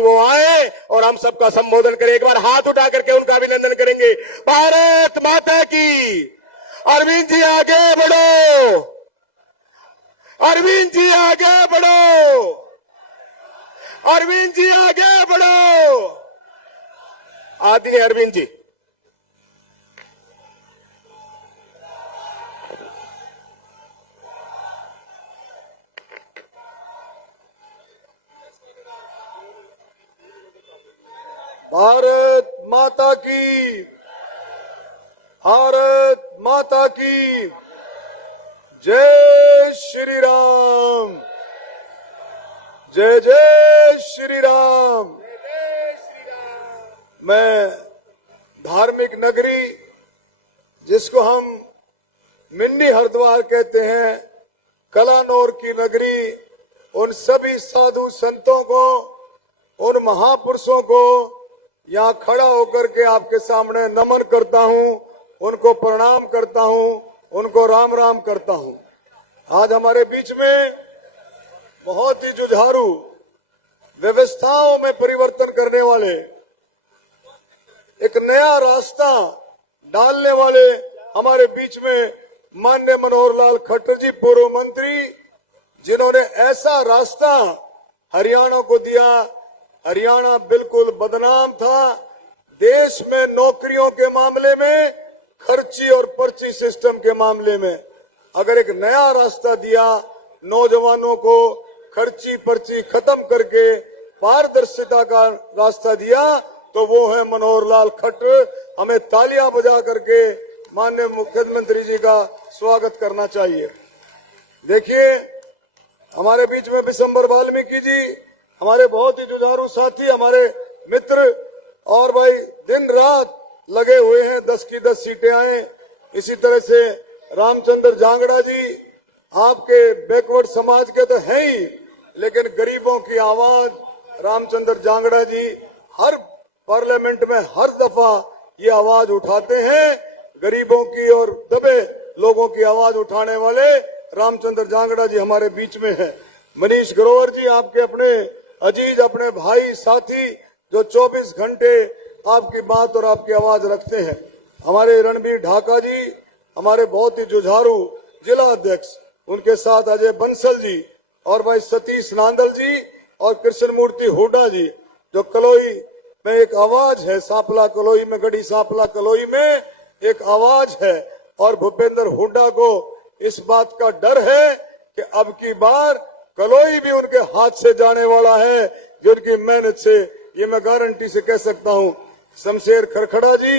वो आए और हम सबका संबोधन करें। एक बार हाथ उठा करके उनका अभिनंदन करेंगे। भारत माता की। अरविंद जी आगे बढ़ो, अरविंद जी आगे बढ़ो, अरविंद जी आगे बढ़ो। आदरणीय अरविंद जी। भारत माता की, भारत माता की जय श्री राम, जय जय श्री राम। मैं धार्मिक नगरी जिसको हम मिन्नी हरिद्वार कहते हैं, कलानौर की नगरी, उन सभी साधु संतों को, उन महापुरुषों को यहाँ खड़ा होकर के आपके सामने नमन करता हूँ, उनको प्रणाम करता हूँ, उनको राम राम करता हूँ। आज हमारे बीच में बहुत ही जुझारू व्यवस्थाओं में परिवर्तन करने वाले, एक नया रास्ता डालने वाले हमारे बीच में माननीय मनोहर लाल खट्टर जी, पूर्व मंत्री, जिन्होंने ऐसा रास्ता हरियाणा को दिया। हरियाणा बिल्कुल बदनाम था देश में नौकरियों के मामले में, खर्ची और पर्ची सिस्टम के मामले में। अगर एक नया रास्ता दिया, नौजवानों को खर्ची पर्ची खत्म करके पारदर्शिता का रास्ता दिया, तो वो है मनोहर लाल खट्टर। हमें तालियां बजा करके माननीय मुख्यमंत्री जी का स्वागत करना चाहिए। देखिए, हमारे बीच में विशंबर वाल्मीकि जी, हमारे बहुत ही जुझारू साथी, हमारे मित्र, और भाई दिन रात लगे हुए हैं 10 की 10 सीटें आए। इसी तरह से रामचंद्र जांगड़ा जी, आपके बैकवर्ड समाज के तो हैं ही, लेकिन गरीबों की आवाज रामचंद्र जांगड़ा जी हर पार्लियामेंट में हर दफा ये आवाज उठाते हैं। गरीबों की और दबे लोगों की आवाज उठाने वाले रामचंद्र जांगड़ा जी हमारे बीच में है। मनीष ग्रोवर जी, आपके अपने अजीज, अपने भाई, साथी, जो 24 घंटे आपकी बात और आपकी आवाज रखते हैं। हमारे रणबीर ढाका जी, हमारे बहुत ही जुझारू जिला अध्यक्ष, उनके साथ अजय बंसल जी, और भाई सतीश नांदल जी और कृष्ण मूर्ति हुड्डा जी, जो कलोई में एक आवाज है, सांपला कलोई में, गढ़ी सांपला कलोई में एक आवाज है। और भूपेंद्र हुड्डा को इस बात का डर है कि अब की बार कलोई भी उनके हाथ से जाने वाला है, जो उनकी मेहनत से, ये मैं गारंटी से कह सकता हूं। शमशेर खड़खड़ा जी,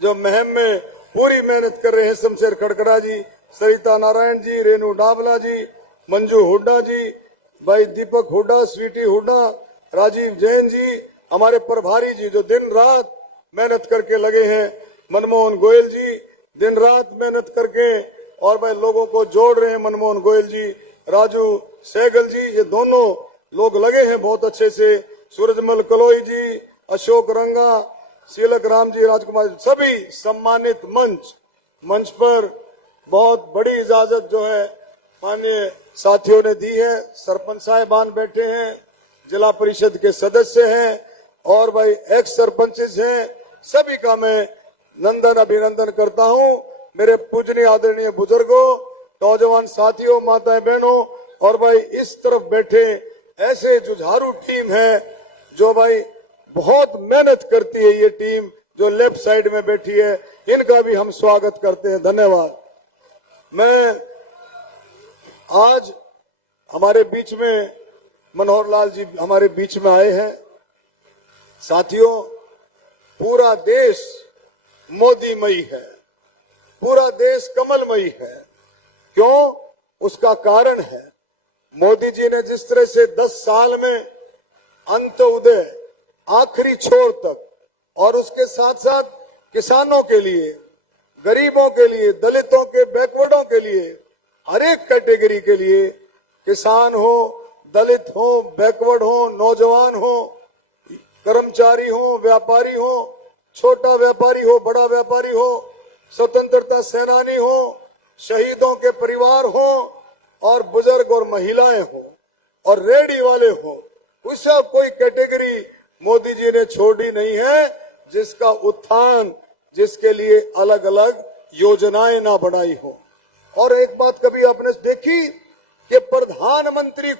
जो मुहिम में पूरी मेहनत कर रहे हैं, शमशेर खड़खड़ा जी, सरिता नारायण जी, रेणु डाबला जी, मंजू हुड्डा जी, भाई दीपक हुड्डा, स्वीटी हुड्डा, राजीव जैन जी, हमारे प्रभारी जी जो दिन रात मेहनत करके लगे हैं, मनमोहन गोयल जी दिन रात मेहनत करके और भाई लोगों को जोड़ रहे हैं, मनमोहन गोयल जी, राजू सहगल जी, ये दोनों लोग लगे हैं बहुत अच्छे से, सूरजमल कलोई जी, अशोक रंगा, शीलक राम जी, राजकुमार, सभी सम्मानित मंच पर बहुत बड़ी इजाजत जो है माननीय साथियों ने दी है। सरपंच साहिबान बैठे हैं, जिला परिषद के सदस्य हैं और भाई एक्स सरपंचेस हैं, सभी का मैं नंदन अभिनंदन करता हूं। मेरे पूजनीय आदरणीय बुजुर्गों, नौजवान साथियों, माताएं बहनों, और भाई इस तरफ बैठे ऐसे जुझारू टीम है जो भाई बहुत मेहनत करती है। ये टीम जो लेफ्ट साइड में बैठी है, इनका भी हम स्वागत करते हैं, धन्यवाद। मैं आज हमारे बीच में मनोहर लाल जी हमारे बीच में आए हैं। साथियों, पूरा देश मोदीमयी है, पूरा देश कमलमयी है। क्यों? उसका कारण है मोदी जी ने जिस तरह से 10 साल में अंत्योदय आखिरी छोर तक, और उसके साथ साथ किसानों के लिए, गरीबों के लिए, दलितों के, बैकवर्डों के लिए, हर एक कैटेगरी के लिए, किसान हो, दलित हो, बैकवर्ड हो, नौजवान हो, कर्मचारी हो, व्यापारी हो, छोटा व्यापारी हो, बड़ा व्यापारी हो, स्वतंत्रता सेनानी हो, शहीदों के परिवार हो, और बुजुर्ग और महिलाएं हो, और रेडी वाले हो, उससे कोई कैटेगरी मोदी जी ने छोड़ी नहीं है, जिसका उत्थान, जिसके लिए अलग अलग योजनाएं ना बनाई हो। और एक बात कभी आपने देखी कि प्रधानमंत्री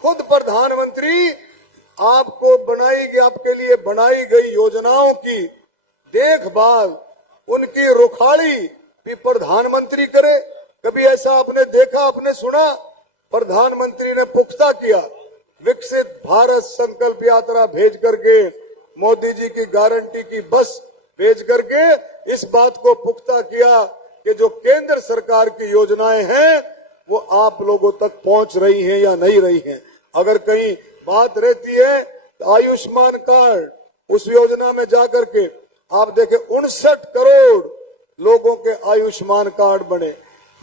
खुद प्रधानमंत्री आपको आपके लिए बनाई गई योजनाओं की देखभाल, उनकी रुखाड़ी भी प्रधानमंत्री करे? कभी ऐसा आपने देखा, आपने सुना? प्रधानमंत्री ने पुख्ता किया, विकसित भारत संकल्प यात्रा भेज करके, मोदी जी की गारंटी की बस भेज करके इस बात को पुख्ता किया कि जो केंद्र सरकार की योजनाएं हैं वो आप लोगों तक पहुंच रही हैं या नहीं रही हैं। अगर कहीं बात रहती है तो आयुष्मान कार्ड, उस योजना में जाकर के आप देखें 59 करोड़ लोगों के आयुष्मान कार्ड बने।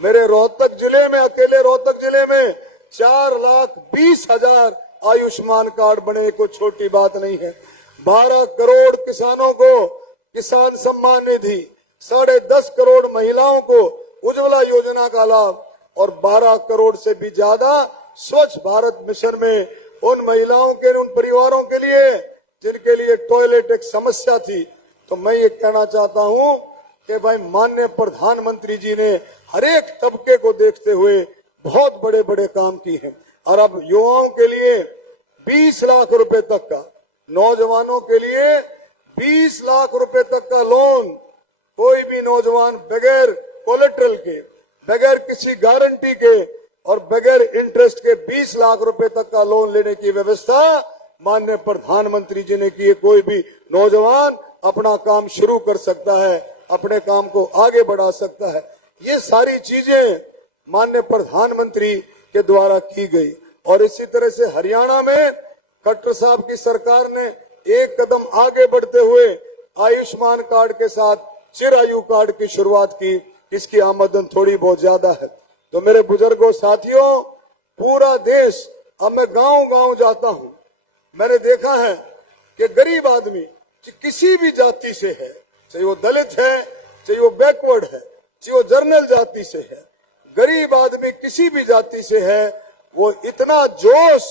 मेरे रोहतक जिले में, अकेले रोहतक जिले में 4,20,000 आयुष्मान कार्ड बने, कोई छोटी बात नहीं है। 12 करोड़ किसानों को किसान सम्मान निधि, 10.5 करोड़ महिलाओं को उज्ज्वला योजना का लाभ और 12 करोड़ से भी ज्यादा स्वच्छ भारत मिशन में उन महिलाओं के, उन परिवारों के लिए जिनके लिए टॉयलेट एक समस्या थी। तो मैं ये कहना चाहता हूं कि भाई माननीय प्रधानमंत्री जी ने हर एक तबके को देखते हुए बहुत बड़े बड़े काम किए हैं। और अब युवाओं के लिए 20 लाख रुपए तक का, नौजवानों के लिए 20 लाख रुपए तक का लोन, कोई भी नौजवान बगैर कोलेट्रल के, बगैर किसी गारंटी के और बगैर इंटरेस्ट के 20 लाख रुपए तक का लोन लेने की व्यवस्था माननीय प्रधानमंत्री जी ने की है। कोई भी नौजवान अपना काम शुरू कर सकता है, अपने काम को आगे बढ़ा सकता है। ये सारी चीजें माननीय प्रधानमंत्री के द्वारा की गई। और इसी तरह से हरियाणा में खट्टर साहब की सरकार ने एक कदम आगे बढ़ते हुए आयुष्मान कार्ड के साथ चिरायु कार्ड की शुरुआत की। इसकी आमदन थोड़ी बहुत ज्यादा है। तो मेरे बुजुर्गों, साथियों, पूरा देश, अब मैं गांव-गांव जाता हूं, मैंने देखा है कि गरीब आदमी किसी भी जाति से है, चाहे वो दलित है, चाहे वो बैकवर्ड है, चाहे वो जर्नल जाति से है, गरीब आदमी किसी भी जाति से है, वो इतना जोश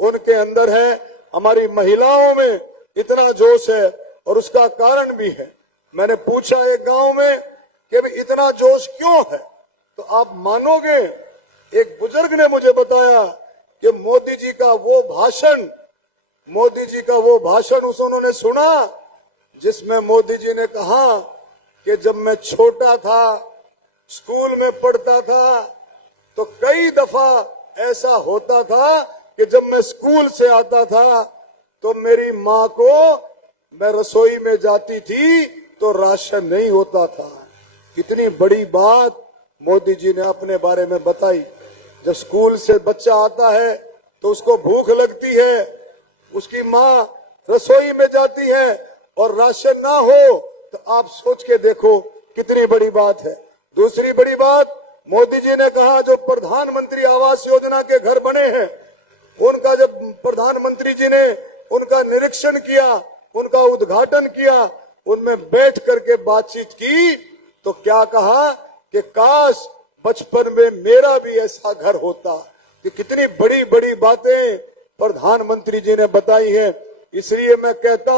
उनके अंदर है, हमारी महिलाओं में इतना जोश है। और उसका कारण भी है। मैंने पूछा एक गांव में कि भाई इतना जोश क्यों है, तो आप मानोगे, एक बुजुर्ग ने मुझे बताया कि मोदी जी का वो भाषण उन्होंने सुना जिसमें मोदी जी ने कहा कि जब मैं छोटा था, स्कूल में पढ़ता था, तो कई दफा ऐसा होता था कि जब मैं स्कूल से आता था तो मेरी माँ को, मैं रसोई में जाती थी तो राशन नहीं होता था। कितनी बड़ी बात मोदी जी ने अपने बारे में बताई। जब स्कूल से बच्चा आता है तो उसको भूख लगती है, उसकी माँ रसोई में जाती है और राशन ना हो तो आप सोच के देखो कितनी बड़ी बात है। दूसरी बड़ी बात, मोदी जी ने कहा जो प्रधानमंत्री आवास योजना के घर बने हैं, उनका जब प्रधानमंत्री जी ने उनका निरीक्षण किया, उनका उद्घाटन किया, उनमें बैठ करके बातचीत की, तो क्या कहा कि काश बचपन में मेरा भी ऐसा घर होता। कि कितनी बड़ी बड़ी बातें प्रधानमंत्री जी ने बताई हैं। इसलिए मैं कहता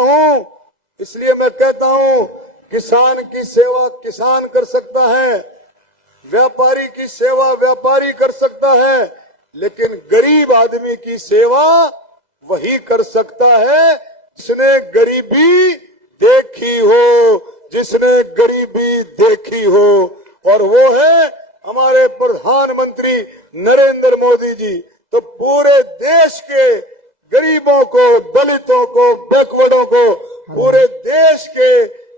हूं किसान की सेवा किसान कर सकता है, व्यापारी की सेवा व्यापारी कर सकता है, लेकिन गरीब आदमी की सेवा वही कर सकता है जिसने गरीबी देखी हो, जिसने गरीबी देखी हो, और वो है हमारे प्रधानमंत्री नरेंद्र मोदी जी। तो पूरे देश के गरीबों को, दलितों को, बैकवर्डों को, पूरे देश के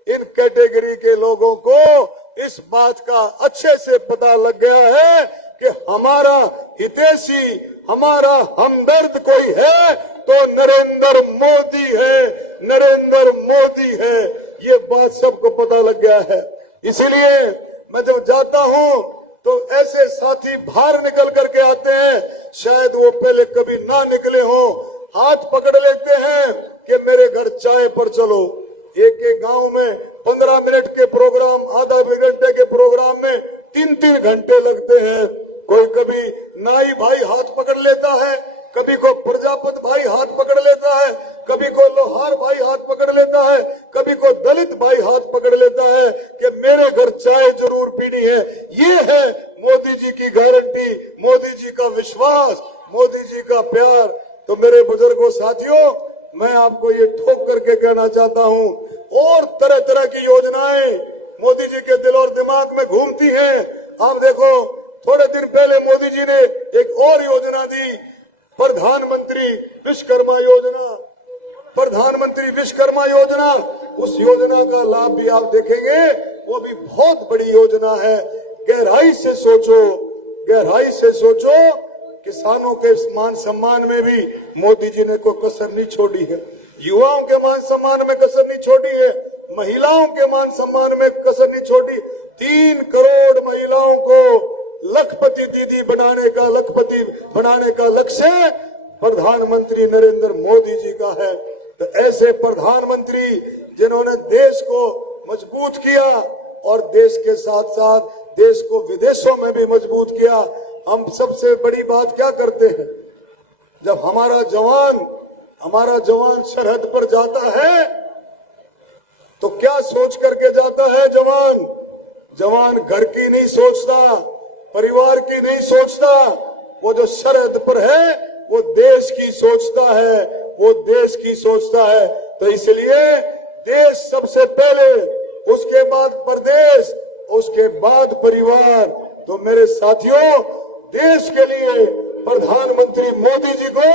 इन कैटेगरी के लोगों को इस बात का अच्छे से पता लग गया है कि हमारा हितैषी, हमारा हमदर्द कोई है तो नरेंद्र मोदी है, नरेंद्र मोदी है। ये बात सबको पता लग गया है। इसीलिए मैं जब जाता हूं तो ऐसे साथी बाहर निकल करके आते हैं, शायद वो पहले कभी ना निकले हो, हाथ पकड़ लेते हैं कि मेरे घर चाय पर चलो। एक एक गांव में 15 मिनट के प्रोग्राम, आधा घंटे के प्रोग्राम में 3-3 घंटे लगते हैं। कोई कभी नाई भाई हाथ पकड़ लेता है, कभी को प्रजापत भाई हाथ पकड़ लेता है, कभी लेता है, कभी कोई दलित भाई हाथ पकड़ लेता है कि मेरे घर चाय जरूर पीनी है। ये है मोदी जी की गारंटी, मोदी जी का विश्वास, मोदी जी का प्यार। तो मेरे बुजुर्गों साथियों, मैं आपको ये ठोक करके कहना चाहता हूं, और तरह तरह की योजनाएं मोदी जी के दिल और दिमाग में घूमती हैं। आप देखो, थोड़े दिन पहले मोदी जी ने एक और योजना दी, प्रधानमंत्री विश्वकर्मा योजना। प्रधानमंत्री विश्वकर्मा योजना, उस योजना का लाभ भी आप देखेंगे, वो भी बहुत बड़ी योजना है। गहराई से सोचो, गहराई से सोचो। किसानों के मान सम्मान में भी मोदी जी ने कोई कसर नहीं छोड़ी है, युवाओं के मान सम्मान में कसर नहीं छोड़ी है, महिलाओं के मान सम्मान में कसर नहीं छोड़ी। 3 करोड़ महिलाओं को लखपति दीदी बनाने का, लखपति बनाने का लक्ष्य प्रधानमंत्री नरेंद्र मोदी जी का है। तो ऐसे प्रधानमंत्री जिन्होंने देश को मजबूत किया और देश के साथ साथ देश को विदेशों में भी मजबूत किया। हम सबसे बड़ी बात क्या करते हैं, जब हमारा जवान सरहद पर जाता है तो क्या सोच करके जाता है जवान? जवान घर की नहीं सोचता, परिवार की नहीं सोचता, वो जो सरहद पर है वो देश की सोचता है, वो देश की सोचता है। तो इसलिए देश सबसे पहले, उसके बाद प्रदेश, उसके बाद परिवार। तो मेरे साथियों, देश के लिए प्रधानमंत्री मोदी जी को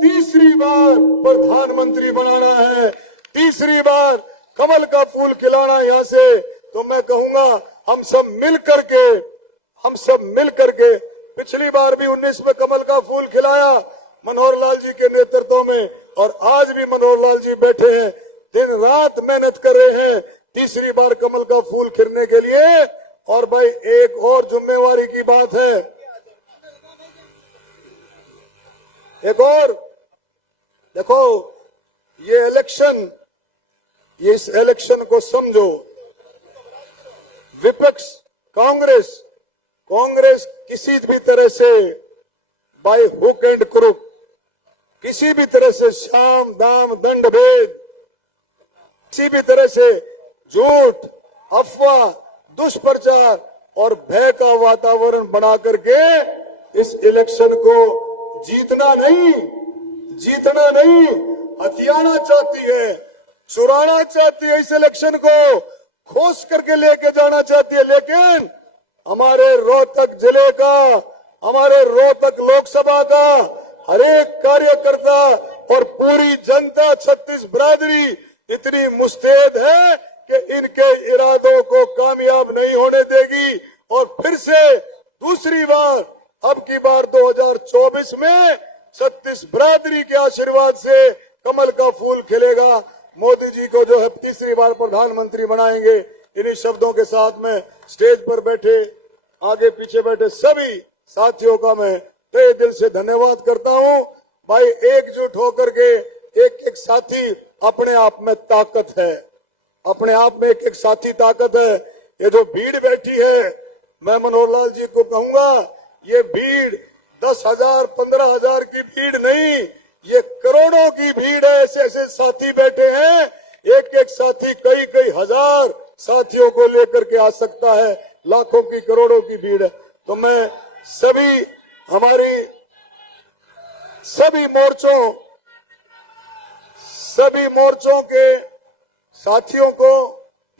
तीसरी बार प्रधानमंत्री बनाना है, तीसरी बार कमल का फूल खिलाना यहाँ से। तो मैं कहूंगा हम सब मिल करके पिछली बार भी 19 में कमल का फूल खिलाया मनोहर लाल जी के नेतृत्व में, और आज भी मनोहर लाल जी बैठे हैं, दिन रात मेहनत कर रहे हैं तीसरी बार कमल का फूल खिलने के लिए। और भाई एक और जिम्मेवारी की बात है, एक और देखो, ये इलेक्शन, ये इस इलेक्शन को समझो। विपक्ष कांग्रेस किसी भी तरह से बाय हुक एंड क्रुक, किसी भी तरह से साम दाम दंड भेद, किसी भी तरह से झूठ, अफवाह, दुष्प्रचार और भय का वातावरण बना करके इस इलेक्शन को जीतना नहीं, हथियाना चाहती है, चुराना चाहती है, इस इलेक्शन को खोस करके लेके जाना चाहती है। लेकिन हमारे रोहतक जिले का, हमारे रोहतक लोकसभा का हर एक कार्यकर्ता और पूरी जनता, 36 बिरादरी इतनी मुस्तैद है कि इनके इरादों को कामयाब नहीं होने देगी। और फिर से दूसरी बार, अब की बार 2024 में 36 बिरादरी के आशीर्वाद से कमल का फूल खिलेगा। मोदी जी को जो है तीसरी बार प्रधानमंत्री बनाएंगे। इन्हीं शब्दों के साथ में स्टेज पर बैठे, आगे पीछे बैठे सभी साथियों का मैं तहे दिल से धन्यवाद करता हूं। भाई, एकजुट होकर के एक एक साथी अपने आप में ताकत है, अपने आप में एक एक साथी ताकत है। ये जो भीड़ बैठी है, मैं मनोहर लाल जी को कहूंगा, ये भीड़ 10,000 15,000 की भीड़ नहीं, ये करोड़ों की भीड़ है। ऐसे ऐसे साथी बैठे हैं, एक एक साथी कई कई हजार साथियों को लेकर के आ सकता है, लाखों की करोड़ों की भीड़ है। तो मैं हमारी सभी मोर्चों के साथियों को,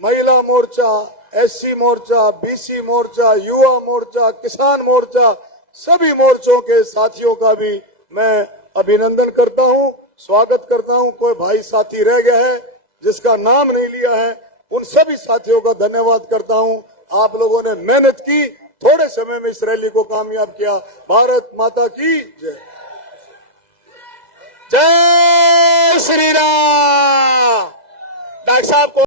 महिला मोर्चा, एससी मोर्चा, बीसी मोर्चा, युवा मोर्चा, किसान मोर्चा, सभी मोर्चों के साथियों का भी मैं अभिनंदन करता हूं, स्वागत करता हूं। कोई भाई साथी रह गया है जिसका नाम नहीं लिया है, उन सभी साथियों का धन्यवाद करता हूं। आप लोगों ने मेहनत की, थोड़े समय में इस रैली को कामयाब किया। भारत माता की जय। जय श्री राम। डॉक्टर साहब को